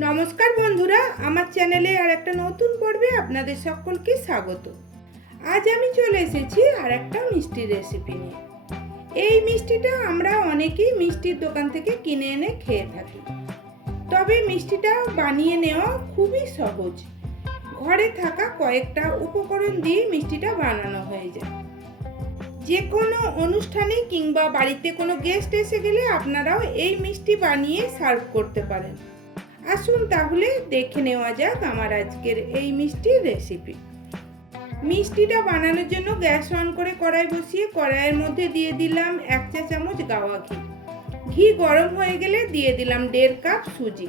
নমস্কার বন্ধুরা, আমার চ্যানেলে আর একটা নতুন পর্বে আপনাদের সকলকে স্বাগত। আজ আমি চলে এসেছি আর একটা মিষ্টির রেসিপি নিয়ে। এই মিষ্টিটা আমরা অনেকেই মিষ্টির দোকান থেকে কিনে এনে খেয়ে থাকি, তবে মিষ্টিটা বানিয়ে নেওয়া খুবই সহজ। ঘরে থাকা কয়েকটা উপকরণ দিয়ে মিষ্টিটা বানানো হয়ে যায়। যে কোনো অনুষ্ঠানে কিংবা বাড়িতে কোনো গেস্ট এসে গেলে আপনারাও এই মিষ্টি বানিয়ে সার্ভ করতে পারেন। আসুন তাহলে দেখে নেওয়া যাক আমার আজকের এই মিষ্টির রেসিপি। মিষ্টিটা বানানোর জন্য গ্যাস অন করে কড়াই বসিয়ে কড়াইয়ের মধ্যে দিয়ে দিলাম 1 চা চামচ গাওয়া ঘি। ঘি গরম হয়ে গেলে দিয়ে দিলাম 1.5 কাপ সুজি,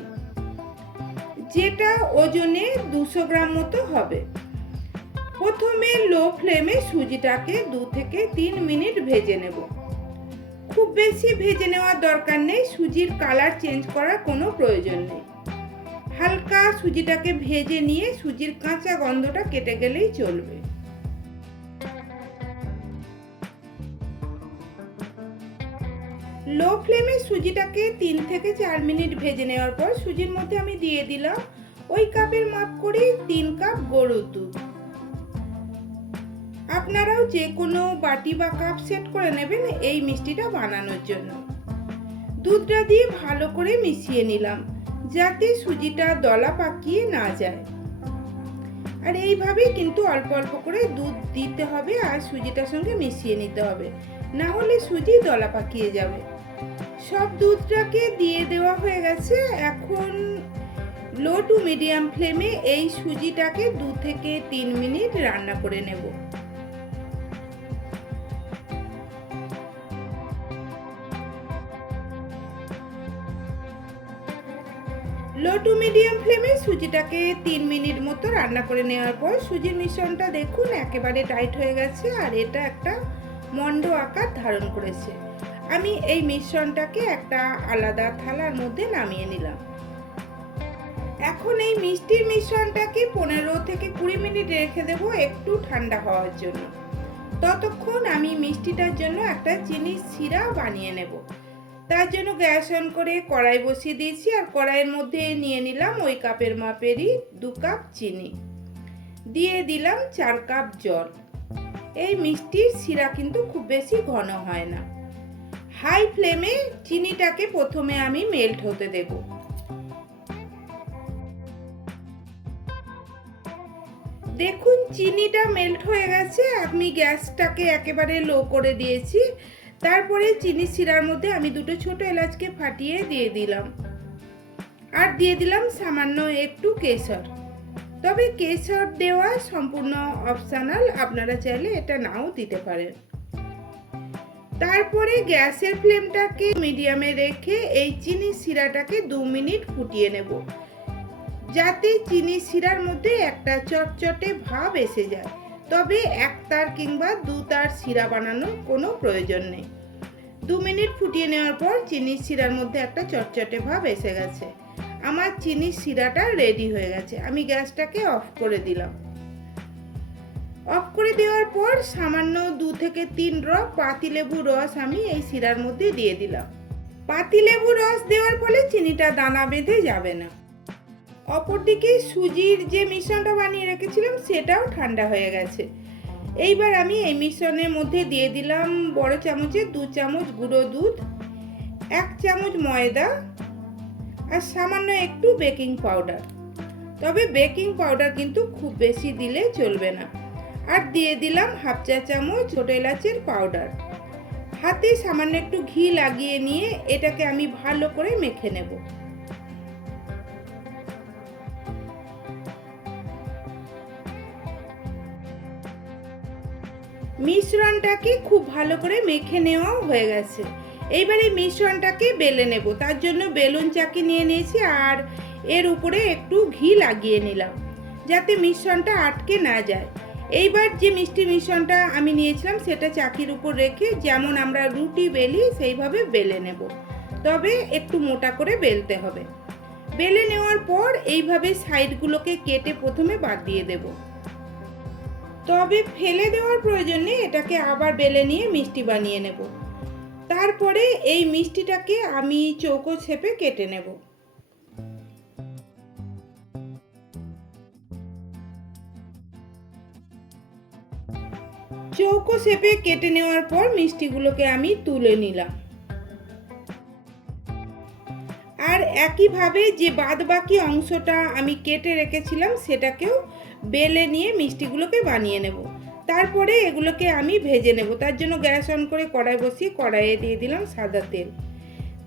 যেটা ওজনে 200 গ্রাম মতো হবে। প্রথমে লো ফ্লেমে সুজিটাকে 2 থেকে 3 মিনিট ভেজে নেব। খুব বেশি ভেজে নেওয়ার দরকার নেই, সুজির কালার চেঞ্জ করার কোনো প্রয়োজন নেই। হালকা সুজিটাকে ভেজে নিয়ে সুজির কাঁচা গন্ধটা কেটে গেলেই চলবে। লো ফ্লেমে সুজিটাকে 3 থেকে 4 মিনিট ভেজে নেওয়ার পর সুজির মধ্যে আমি দিয়ে দিলাম ওই কাপের মাপ করে 3 কাপ গরুর দুধ। আপনারাও যে কোনো বাটি বা কাপ সেট করে নেবেন এই মিষ্টিটা বানানোর জন্য। দুধটা দিয়ে ভালো করে মিশিয়ে নিলাম যাতে সুজিটা দলা পাকিয়ে না যায়। আর এইভাবেই কিন্তু অল্প অল্প করে দুধ দিতে হবে আর সুজিটার সঙ্গে মিশিয়ে নিতে হবে, না হলে সুজি দলা পাকিয়ে যাবে। সব দুধটাকে দিয়ে দেওয়া হয়ে গেছে। এখন লো টু মিডিয়াম ফ্লেমে এই সুজিটাকে 2 থেকে 3 মিনিট রান্না করে নেব। লো টু মিডিয়াম ফ্লেমে সুজিটাকে 3 মিনিট মতো রান্না করে নেওয়ার পর সুজির মিশ্রণটা দেখুন একেবারে টাইট হয়ে গেছে আর এটা একটা মন্ড আকার ধারণ করেছে। আমি এই মিশ্রণটাকে একটা আলাদা থালার মধ্যে নামিয়ে নিলাম। এখন এই মিষ্টির মিশ্রণটাকে 15 থেকে 20 মিনিট রেখে দেবো একটু ঠান্ডা হওয়ার জন্য। ততক্ষণ আমি মিষ্টিটার জন্য একটা চিনির সিরা বানিয়ে নেব। তার জন্য গ্যাস অন করে কড়াই বসিয়ে দিয়েছি আর কড়াইয়ের মধ্যে নিয়ে নিলাম ওই কাপের মাপেরই 2 কাপ চিনি, দিয়ে দিলাম 4 কাপ জল। এই মিষ্টির সিরা কিন্তু খুব বেশি ঘন হয় না। হাই ফ্লেমে চিনিটাকে প্রথমে আমি মেল্ট হতে দেব। দেখুন চিনিটা মেল্ট হয়ে গেছে। আমি গ্যাসটাকে একেবারে লো করে দিয়েছি। তারপরে চিনি শিরার মধ্যে আমি 2টো ছোট এলাচকে ফাটিয়ে দিয়ে দিলাম আর দিয়ে দিলাম সামান্য একটু কেশর। তবে কেশর দেওয়া সম্পূর্ণ অপশনাল, আপনারা চাইলে এটা নাও দিতে পারেন। তারপরে গ্যাসের ফ্লেমটাকে মিডিয়ামে রেখে এই চিনি শিরাটাকে 2 মিনিট ফুটিয়ে নেব, যাতে চিনি শিরার মধ্যে একটা চটচটে ভাব এসে যায়। তবে 1 তার কিংবা 2 তার শিরা বানানোর কোনো প্রয়োজন নেই। 2 মিনিট ফুটিয়ে নেওয়ার পর চিনির শিরার মধ্যে একটা চটচটে ভাব এসে গেছে। আমার চিনির শিরাটা রেডি হয়ে গেছে। আমি গ্যাসটাকে অফ করে দিলাম। অফ করে দেওয়ার পর সামান্য 2 থেকে 3 ড্রপ পাতিলেবুর রস আমি এই শিরার মধ্যে দিয়ে দিলাম। পাতিলেবুর রস দেওয়ার ফলে চিনিটা দানা বেঁধে যাবে না। অপরদিকে সুজির যে মিশ্রণটা বানিয়ে রেখেছিলাম সেটাও ঠান্ডা হয়ে গেছে। এইবার আমি এই মিশ্রণের মধ্যে দিয়ে দিলাম বড় চামচে 2 চামচ গুঁড়ো দুধ, 1 চামচ ময়দা আর সামান্য একটু বেকিং পাউডার। তবে বেকিং পাউডার কিন্তু খুব বেশি দিলে চলবে না। আর দিয়ে দিলাম 1/2 চা চামচ ছোট এলাচের পাউডার। হাতে সামান্য একটু ঘি লাগিয়ে নিয়ে এটাকে আমি ভালো করে মেখে নেব। মিশ্রণটাকে খুব ভালো করে মেখে নেওয়াও হয়ে গেছে। এইবার এই মিশ্রণটাকে বেলে নেব। তার জন্য বেলুন চাকি নিয়ে নিয়েছি আর এর উপরে একটু ঘি লাগিয়ে নিলাম যাতে মিশ্রণটা আটকে না যায়। এইবার যে মিষ্টি মিশ্রণটা আমি নিয়েছিলাম সেটা চাকির উপর রেখে যেমন আমরা রুটি বেলি সেইভাবে বেলে নেব, তবে একটু মোটা করে বেলতে হবে। বেলে নেওয়ার পর এইভাবে সাইডগুলোকে কেটে প্রথমে বাদ দিয়ে দেব। তবে ফেলে দেওয়ার প্রয়োজন নেই, এটাকে আবার বেলে নিয়ে মিষ্টি বানিয়ে নেব। তারপরে এই মিষ্টিটাকে আমি চৌকো শেপে কেটে নেব। চৌকো শেপে কেটে নেওয়ার পর মিষ্টিগুলোকে আমি তুলে নিলাম। আর একইভাবে যে বাদবাকি অংশটা আমি কেটে রেখেছিলাম সেটাকেও বেলে নিয়ে মিষ্টিগুলোকে বানিয়ে নেব। তারপরে এগুলোকে আমি ভেজে নেব। তার জন্য গ্যাস অন করে কড়াই বসিয়ে কড়াইয়ে দিয়ে দিলাম সাদা তেল।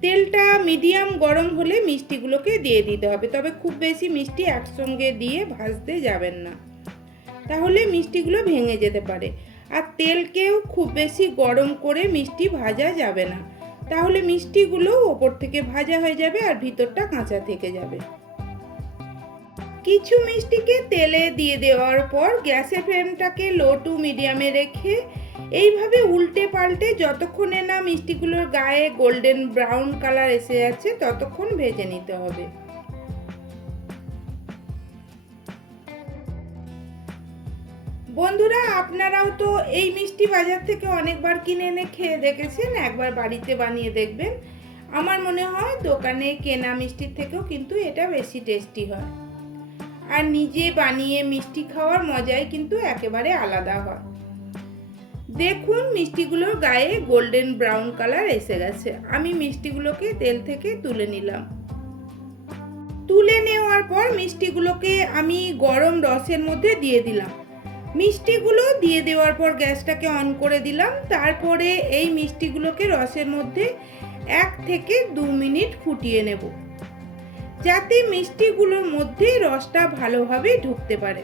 তেলটা মিডিয়াম গরম হলে মিষ্টিগুলোকে দিয়ে দিতে হবে, তবে খুব বেশি মিষ্টি একসঙ্গে দিয়ে ভাজতে যাবেন না, তাহলে মিষ্টিগুলো ভেঙে যেতে পারে। আর তেলকেও খুব বেশি গরম করে মিষ্টি ভাজা যাবে না, তাহলে মিষ্টিগুলো ওপর থেকে ভাজা হয়ে যাবে আর ভিতরটা কাঁচা থেকে যাবে। কিছু মিষ্টিকে তেলে দিয়ে দেওয়ার পর গ্যাসের ফ্লেমটাকে লো টু মিডিয়ামে রেখে এইভাবে উল্টে পাল্টে যতক্ষণে না মিষ্টিগুলোর গায়ে গোল্ডেন ব্রাউন কালার এসে যাচ্ছে ততক্ষণ ভেজে নিতে হবে। বন্ধুরা, আপনারাও তো এই মিষ্টি বাজার থেকে অনেকবার কিনে এনে খেয়ে দেখেছেন, একবার বাড়িতে বানিয়ে দেখবেন। আমার মনে হয় দোকানে কেনা মিষ্টির থেকেও কিন্তু এটা বেশি টেস্টি হয়। আর নিজে বানিয়ে মিষ্টি খাওয়ার মজাই কিন্তু একেবারে আলাদা হয়। দেখুন মিষ্টিগুলোর গায়ে গোল্ডেন ব্রাউন কালার এসে গেছে। আমি মিষ্টিগুলোকে তেল থেকে তুলে নিলাম। তুলে নেওয়ার পর মিষ্টিগুলোকে আমি গরম রসের মধ্যে দিয়ে দিলাম। মিষ্টিগুলো দিয়ে দেওয়ার পর গ্যাসটাকে অন করে দিলাম। তারপরে এই মিষ্টিগুলোকে রসের মধ্যে 1 থেকে 2 মিনিট ফুটিয়ে নেব, যাতে মিষ্টিগুলোর মধ্যে রসটা ভালোভাবে ঢুকতে পারে।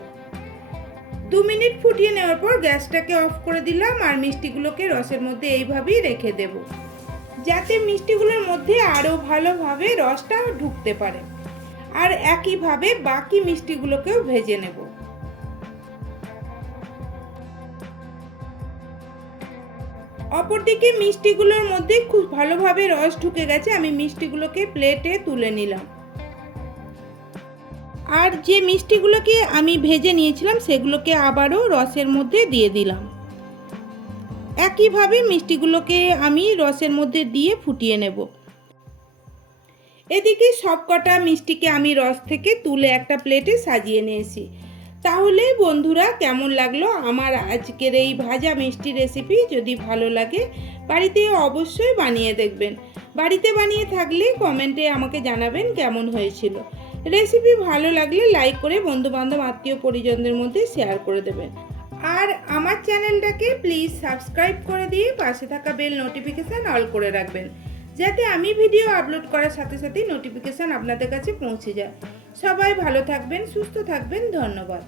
2 মিনিট ফুটিয়ে নেওয়ার পর গ্যাসটাকে অফ করে দিলাম আর মিষ্টিগুলোকে রসের মধ্যে এইভাবেই রেখে দেব, যাতে মিষ্টিগুলোর মধ্যে আরও ভালোভাবে রসটা ঢুকতে পারে। আর একইভাবে বাকি মিষ্টিগুলোকেও ভেজে নেব। অপরদিকে মিষ্টিগুলোর মধ্যে খুব ভালোভাবে রস ঢুকে গেছে। আমি মিষ্টিগুলোকে প্লেটে তুলে নিলাম। আর যে মিষ্টিগুলোকে আমি ভেজে নিয়েছিলাম সেগুলোকে আবারও রসের মধ্যে দিয়ে দিলাম। একইভাবে মিষ্টিগুলোকে আমি রসের মধ্যে দিয়ে ফুটিয়ে নেব। এদিকে সবকটা মিষ্টিকে আমি রস থেকে তুলে একটা প্লেটে সাজিয়ে নিয়েছি। তাহলে বন্ধুরা, কেমন লাগলো আমার আজকের এই ভাজা মিষ্টি রেসিপি? যদি ভালো লাগে বাড়িতে অবশ্যই বানিয়ে দেখবেন। বাড়িতে বানিয়ে থাকলে কমেন্টে আমাকে জানাবেন কেমন হয়েছিল। রেসিপি ভালো লাগলে লাইক করে বন্ধুবান্ধব আত্মীয় পরিজনদের মধ্যে শেয়ার করে দেবেন। আর আমার চ্যানেলটাকে প্লিজ সাবস্ক্রাইব করে দিয়ে পাশে থাকা বেল নোটিফিকেশান অল করে রাখবেন, যাতে আমি ভিডিও আপলোড করার সাথে সাথেই নোটিফিকেশান আপনাদের কাছে পৌঁছে যায়। সবাই ভালো থাকবেন, সুস্থ থাকবেন। ধন্যবাদ।